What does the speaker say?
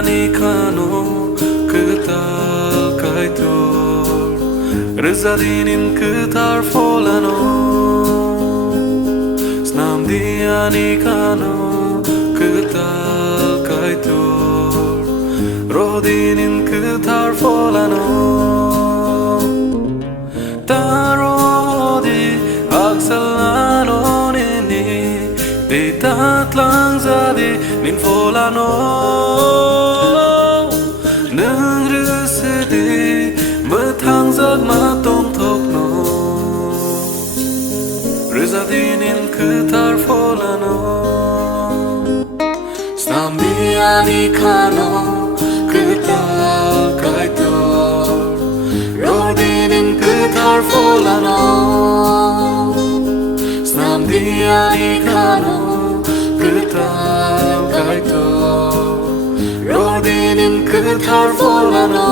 Snamdianikano Ketal kaitor Rezadinin ketar folano Snamdianikano Ketal kaitor Rodinin ketar folano Tarodi aksalano nini Di tatlang zadi nin folano Nung resedi Metang zag matong tokno Rezadinin ketar folano Snamdianikano Ketal kaitor Rodinin ketar folano Snamdianikano Ketal kaitor Rodinin ketar folano